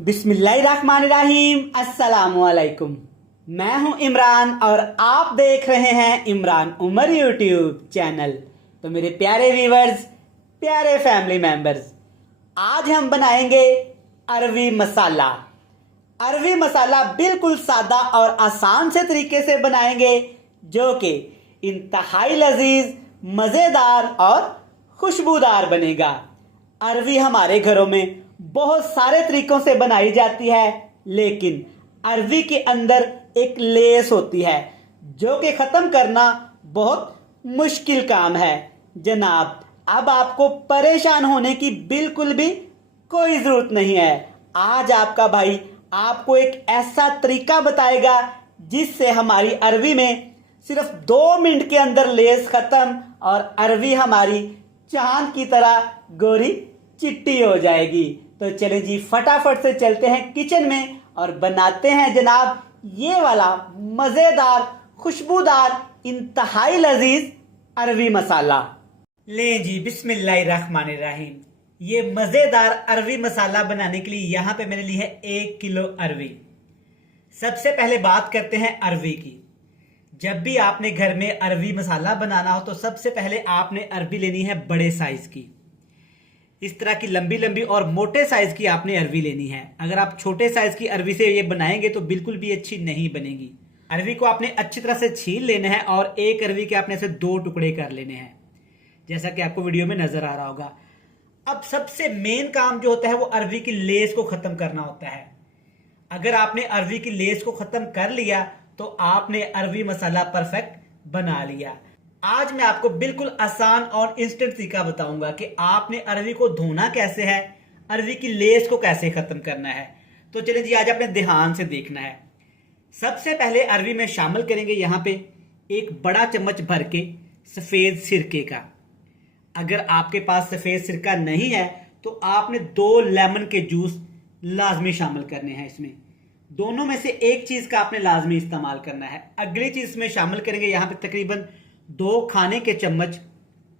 बिस्मिल्लाहिर्रहमानिर्रहीम। अस्सलामुअलैकुम। मैं हूं इमरान और आप देख रहे हैं इमरान उमर यूट्यूब चैनल। तो मेरे प्यारे व्यूवर्स, प्यारे फैमिली मेंबर्स, आज हम बनाएंगे अरवी मसाला। अरवी मसाला बिल्कुल सादा और आसान से तरीके से बनाएंगे, जो कि इंतहाई लजीज, मज़ेदार और खुशबूदार बनेगा। अरवी हमारे घरों में बहुत सारे तरीकों से बनाई जाती है, लेकिन अरवी के अंदर एक लेस होती है जो कि ख़त्म करना बहुत मुश्किल काम है। जनाब, अब आपको परेशान होने की बिल्कुल भी कोई ज़रूरत नहीं है। आज आपका भाई आपको एक ऐसा तरीका बताएगा जिससे हमारी अरवी में सिर्फ 2 मिनट के अंदर लेस ख़त्म और अरवी हमारी चांद की तरह गोरी चिट्टी हो जाएगी। तो चले जी, फटाफट से चलते हैं किचन में और बनाते हैं जनाब ये वाला मज़ेदार, खुशबूदार, इंतहाई लजीज अरवी मसाला। ले जी, बिस्मिल्लाहिर्रहमानिर्रहीम। ये मज़ेदार अरवी मसाला बनाने के लिए यहाँ पे मैंने ली है 1 किलो अरवी। सबसे पहले बात करते हैं अरवी की। जब भी आपने घर में अरवी मसाला बनाना हो तो सबसे पहले आपने अरवी लेनी है बड़े साइज की। इस तरह की लंबी लंबी और मोटे साइज की आपने अरवी लेनी है। अगर आप छोटे साइज की अरवी से ये बनाएंगे तो बिल्कुल भी अच्छी नहीं बनेगी। अरवी को आपने अच्छी तरह से छील लेना है और एक अरवी के आपने ऐसे 2 टुकड़े कर लेने हैं, जैसा कि आपको वीडियो में नजर आ रहा होगा। अब सबसे मेन काम जो होता है वो अरवी की लेस को खत्म करना होता है। अगर आपने अरवी की लेस को खत्म कर लिया तो आपने अरवी मसाला परफेक्ट बना लिया। आज मैं आपको बिल्कुल आसान और इंस्टेंट तरीका बताऊंगा कि आपने अरवी को धोना कैसे है, अरवी की लेस को कैसे खत्म करना है। तो चलिए जी, आज आपने ध्यान से देखना है। सबसे पहले अरवी में शामिल करेंगे यहाँ पे 1 बड़ा चम्मच भर के सफेद सिरके का। अगर आपके पास सफेद सिरका नहीं है तो आपने 2 लेमन के जूस लाजमी शामिल करने हैं। इसमें दोनों में से एक चीज का आपने लाजमी इस्तेमाल करना है। अगली चीज में शामिल करेंगे यहाँ पे तकरीबन 2 खाने के चम्मच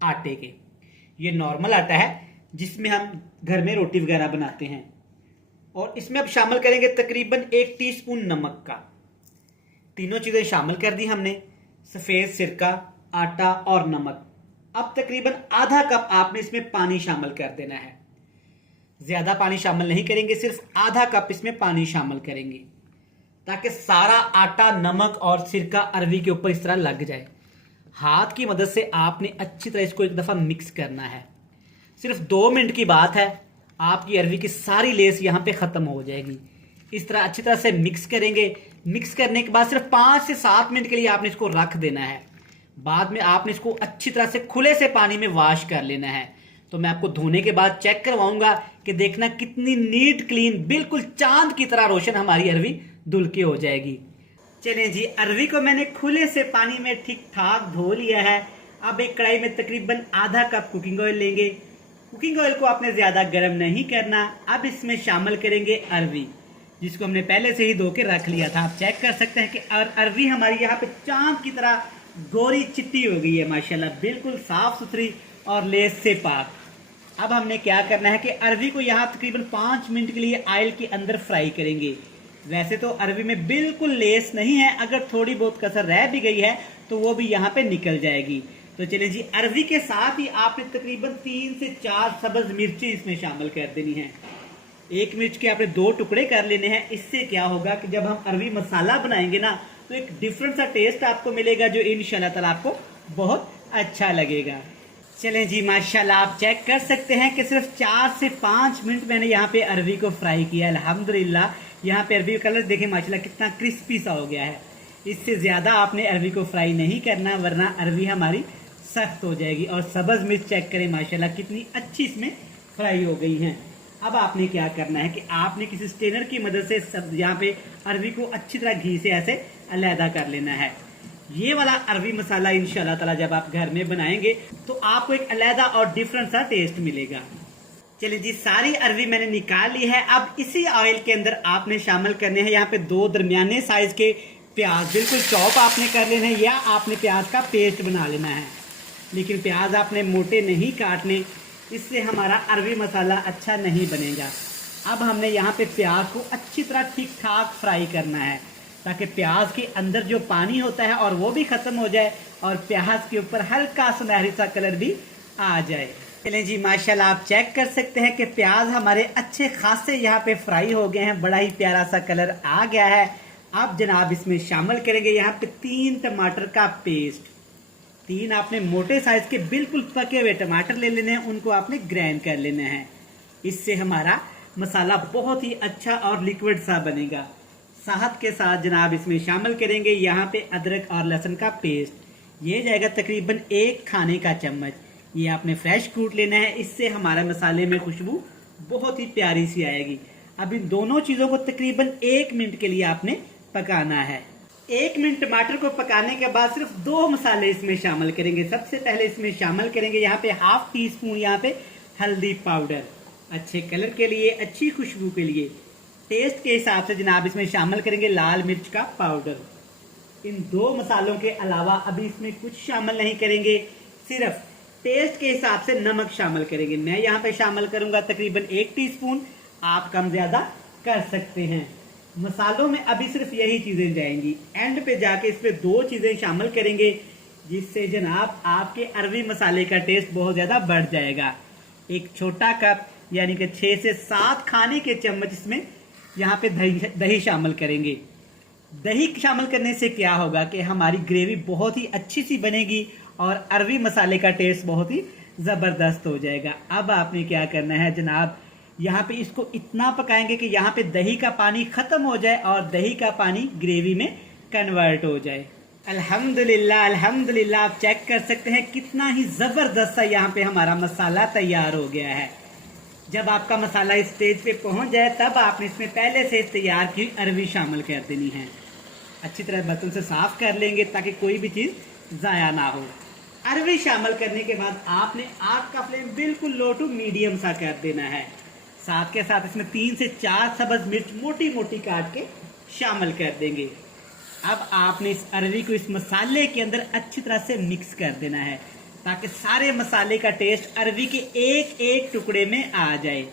आटे के। ये नॉर्मल आटा है जिसमें हम घर में रोटी वगैरह बनाते हैं। और इसमें अब शामिल करेंगे तकरीबन 1 टीस्पून नमक का। तीनों चीजें शामिल कर दी हमने, सफेद सिरका, आटा और नमक। अब तकरीबन आधा कप आपने इसमें पानी शामिल कर देना है। ज्यादा पानी शामिल नहीं करेंगे, सिर्फ आधा कप इसमें पानी शामिल करेंगे ताकि सारा आटा, नमक और सिरका अरवी के ऊपर इस तरह लग जाए। हाथ की मदद से आपने अच्छी तरह इसको एक दफा मिक्स करना है। सिर्फ 2 मिनट की बात है, आपकी अरवी की सारी लेस यहाँ पे खत्म हो जाएगी। इस तरह अच्छी तरह से मिक्स करेंगे। मिक्स करने के बाद सिर्फ 5 से 7 मिनट के लिए आपने इसको रख देना है। बाद में आपने इसको अच्छी तरह से खुले से पानी में वॉश कर लेना है। तो मैं आपको धोने के बाद चेक करवाऊंगा कि देखना कितनी नीट, क्लीन, बिल्कुल चांद की तरह रोशन हमारी अरवी धुल के हो जाएगी। चलें जी, अरवी को मैंने खुले से पानी में ठीक ठाक धो लिया है। अब एक कढ़ाई में तकरीबन आधा कप कुकिंग ऑयल लेंगे। कुकिंग ऑयल को आपने ज्यादा गर्म नहीं करना। अब इसमें शामिल करेंगे अरवी, जिसको हमने पहले से ही धो के रख लिया था। आप चेक कर सकते हैं कि अरवी हमारी यहाँ पे चांद की तरह गोरी चिट्टी हो गई है माशाल्लाह, बिल्कुल साफ सुथरी और लेस से पाक। अब हमने क्या करना है कि अरवी को यहाँ तकरीबन 5 मिनट के लिए ऑयल के अंदर फ्राई करेंगे। वैसे तो अरवी में बिल्कुल लेस नहीं है, अगर थोड़ी बहुत कसर रह भी गई है तो वो भी यहाँ पे निकल जाएगी। तो चलिए जी, अरवी के साथ ही आपने तकरीबन 3 से 4 सब्ज मिर्ची इसमें शामिल कर देनी है। 1 मिर्च के आपने 2 टुकड़े कर लेने हैं। इससे क्या होगा कि जब हम अरवी मसाला बनाएंगे ना तो एक डिफरेंट सा टेस्ट आपको मिलेगा, जो इंशाल्लाह ताला आपको बहुत अच्छा लगेगा। चलें जी, माशाल्लाह आप चेक कर सकते हैं कि सिर्फ 4 से 5 मिनट मैंने यहाँ पे अरवी को फ्राई किया। अल्हम्दुलिल्लाह यहाँ पे अरवी का कलर देखें माशाल्लाह कितना क्रिस्पी सा हो गया है। इससे ज़्यादा आपने अरवी को फ्राई नहीं करना, वरना अरवी हमारी सख्त हो जाएगी। और सब्ज़ मिर्च चेक करें माशाल्लाह कितनी अच्छी इसमें फ्राई हो गई हैं। अब आपने क्या करना है कि आपने किसी स्ट्रेनर की मदद से सब यहाँ पे अरवी को अच्छी तरह घी से ऐसे अलहदा कर लेना है। ये वाला अरवी मसाला इंशाल्लाह ताला जब आप घर में बनाएंगे तो आपको एक अलहदा और डिफरेंट सा टेस्ट मिलेगा। चलिए जी, सारी अरवी मैंने निकाल ली है। अब इसी ऑयल के अंदर आपने शामिल करने हैं यहाँ पे 2 दरमियाने साइज के प्याज। बिल्कुल चॉप आपने कर लेना है या आपने प्याज का पेस्ट बना लेना है, लेकिन प्याज आपने मोटे नहीं काटने, इससे हमारा अरवी मसाला अच्छा नहीं बनेगा। अब हमने यहाँ पे प्याज को अच्छी तरह ठीक ठाक फ्राई करना है ताकि प्याज के अंदर जो पानी होता है और वो भी खत्म हो जाए और प्याज के ऊपर हल्का सुनहरी सा कलर भी आ जाए। चलें जी, माशाल्लाह आप चेक कर सकते हैं कि प्याज हमारे अच्छे खासे यहाँ पे फ्राई हो गए हैं, बड़ा ही प्यारा सा कलर आ गया है। अब जनाब इसमें शामिल करेंगे यहाँ पे 3 टमाटर का पेस्ट। 3 आपने मोटे साइज के बिल्कुल पके हुए टमाटर ले लेने हैं, उनको आपने ग्राइंड कर लेना है। इससे हमारा मसाला बहुत ही अच्छा और लिक्विड सा बनेगा। साथ के साथ जनाब इसमें शामिल करेंगे यहाँ पे अदरक और लहसुन का पेस्ट। ये जाएगा तकरीबन 1 खाने का चम्मच। ये आपने फ्रेश कूट लेना है, इससे हमारे मसाले में खुशबू बहुत ही प्यारी सी आएगी। अब इन दोनों चीज़ों को तकरीबन 1 मिनट के लिए आपने पकाना है। 1 मिनट टमाटर को पकाने के बाद सिर्फ 2 मसाले इसमें शामिल करेंगे। सबसे पहले इसमें शामिल करेंगे यहाँ पे ½ टीस्पून यहाँ पे हल्दी पाउडर, अच्छे कलर के लिए, अच्छी खुशबू के लिए। टेस्ट के हिसाब से जनाब इसमें शामिल करेंगे लाल मिर्च का पाउडर। इन 2 मसालों के अलावा अभी इसमें कुछ शामिल नहीं करेंगे, सिर्फ टेस्ट के हिसाब से नमक शामिल करेंगे। मैं यहाँ पे शामिल करूंगा तकरीबन 1 टीस्पून, आप कम ज्यादा कर सकते हैं। मसालों में अभी सिर्फ यही चीजें जाएंगी। एंड पे जाके इसमें 2 चीजें शामिल करेंगे जिससे जनाब आपके अरबी मसाले का टेस्ट बहुत ज्यादा बढ़ जाएगा। एक छोटा कप यानी कि 6 से 7 खाने के चम्मच इसमें यहाँ पे दही शामिल करेंगे। दही शामिल करने से क्या होगा कि हमारी ग्रेवी बहुत ही अच्छी सी बनेगी और अरबी मसाले का टेस्ट बहुत ही जबरदस्त हो जाएगा। अब आपने क्या करना है जनाब, यहाँ पे इसको इतना पकाएंगे कि यहाँ पे दही का पानी खत्म हो जाए और दही का पानी ग्रेवी में कन्वर्ट हो जाए। अल्हम्दुलिल्लाह अल्हम्दुलिल्लाह, आप चेक कर सकते हैं कितना ही जबरदस्त सा यहाँ पे हमारा मसाला तैयार हो गया है। जब आपका मसाला इस स्टेज पे पहुंच जाए तब आपने इसमें पहले से तैयार की अरबी शामिल कर देनी है। अच्छी तरह बर्तन से साफ कर लेंगे ताकि कोई भी चीज जाया ना हो। अरबी शामिल करने के बाद आपने आग का फ्लेम बिल्कुल लो टू मीडियम सा कर देना है। साथ के साथ इसमें 3 से 4 सब्ज मिर्च मोटी मोटी काट के शामिल कर देंगे। अब आपने इस अरबी को इस मसाले के अंदर अच्छी तरह से मिक्स कर देना है ताकि सारे मसाले का टेस्ट अरबी के एक एक टुकड़े में आ जाए।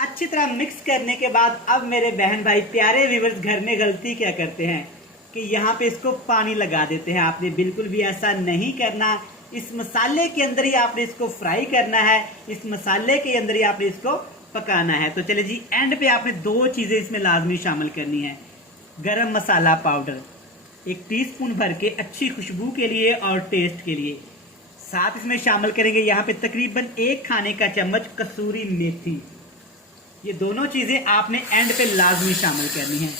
अच्छी तरह मिक्स करने के बाद अब मेरे बहन भाई प्यारे व्यूअर्स घर में गलती क्या करते हैं कि यहाँ पे इसको पानी लगा देते हैं। आपने बिल्कुल भी ऐसा नहीं करना। इस मसाले के अंदर ही आपने इसको फ्राई करना है, इस मसाले के अंदर ही आपने इसको पकाना है। तो चले जी, एंड पे आपने 2 चीजें इसमें लाजमी शामिल करनी है। गरम मसाला पाउडर 1 टीस्पून भर के अच्छी खुशबू के लिए और टेस्ट के लिए। साथ इसमें शामिल करेंगे यहाँ पे तकरीबन 1 खाने का चम्मच कसूरी मेथी। ये दोनों चीजें आपने एंड पे लाजमी शामिल करनी है।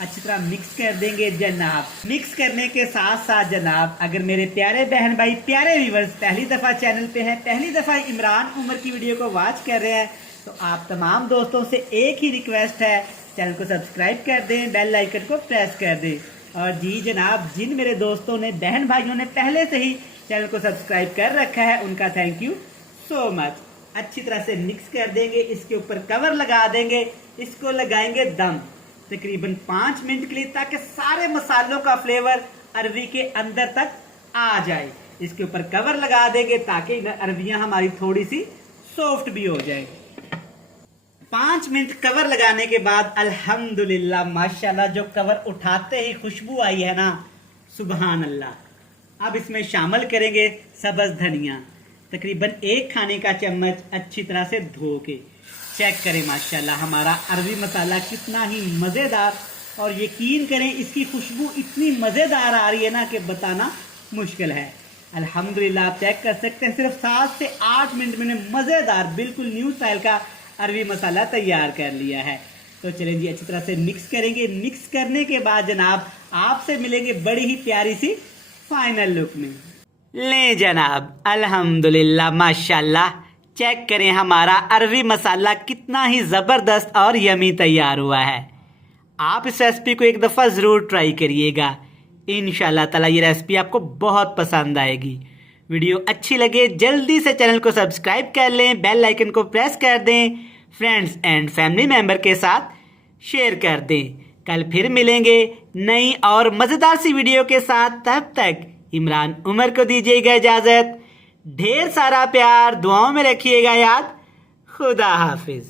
अच्छी तरह मिक्स कर देंगे जनाब। मिक्स करने के साथ साथ जनाब, अगर मेरे प्यारे बहन भाई प्यारे व्यूअर्स पहली दफा चैनल पे हैं, पहली दफा इमरान उमर की वीडियो को वॉच कर रहे हैं, तो आप तमाम दोस्तों से एक ही रिक्वेस्ट है, चैनल को सब्सक्राइब कर दें, बेल आइकन को प्रेस कर दें। और जी जनाब, जिन मेरे दोस्तों ने बहन भाइयों ने पहले से ही चैनल को सब्सक्राइब कर रखा है उनका थैंक यू सो मच। अच्छी तरह से मिक्स कर देंगे, इसके ऊपर कवर लगा देंगे, इसको लगाएंगे दम तकरीबन 5 मिनट के लिए ताकि सारे मसालों का फ्लेवर अरबी के अंदर तक आ जाए। इसके ऊपर कवर लगा देंगे ताकि अरबियां हमारी थोड़ी सी सॉफ्ट भी हो जाए। 5 मिनट कवर लगाने के बाद अल्हम्दुलिल्लाह माशाल्लाह, जो कवर उठाते ही खुशबू आई है ना, सुबहान अल्लाह। अब इसमें शामिल करेंगे सब्ज धनिया, तकरीबन 1 खाने का चम्मच अच्छी तरह से धो के। चेक करें माशाल्लाह हमारा अरबी मसाला कितना ही मज़ेदार, और यकीन करें इसकी खुशबू इतनी मज़ेदार आ रही है ना कि बताना मुश्किल है। अल्हम्दुलिल्लाह, आप चेक कर सकते हैं सिर्फ 7 से 8 मिनट में मज़ेदार बिल्कुल न्यू स्टाइल का अरबी मसाला तैयार कर लिया है। तो चलें जी, अच्छी तरह से मिक्स करेंगे। मिक्स करने के बाद जनाब आपसे मिलेंगे बड़ी ही प्यारी सी फाइनल लुक में। ले जनाब, अल्हम्दुलिल्लाह माशाल्लाह, चेक करें हमारा अरबी मसाला कितना ही ज़बरदस्त और यमी तैयार हुआ है। आप इस रेसिपी को एक दफ़ा ज़रूर ट्राई करिएगा, इंशाल्लाह ताला ये रेसिपी आपको बहुत पसंद आएगी। वीडियो अच्छी लगे जल्दी से चैनल को सब्सक्राइब कर लें, बेल आइकन को प्रेस कर दें, फ्रेंड्स एंड फैमिली मेम्बर के साथ शेयर कर दें। कल फिर मिलेंगे नई और मज़ेदार सी वीडियो के साथ। तब तक इमरान उमर को दीजिएगा इजाज़त। ढेर सारा प्यार दुआओं में रखिएगा याद। खुदा हाफिज।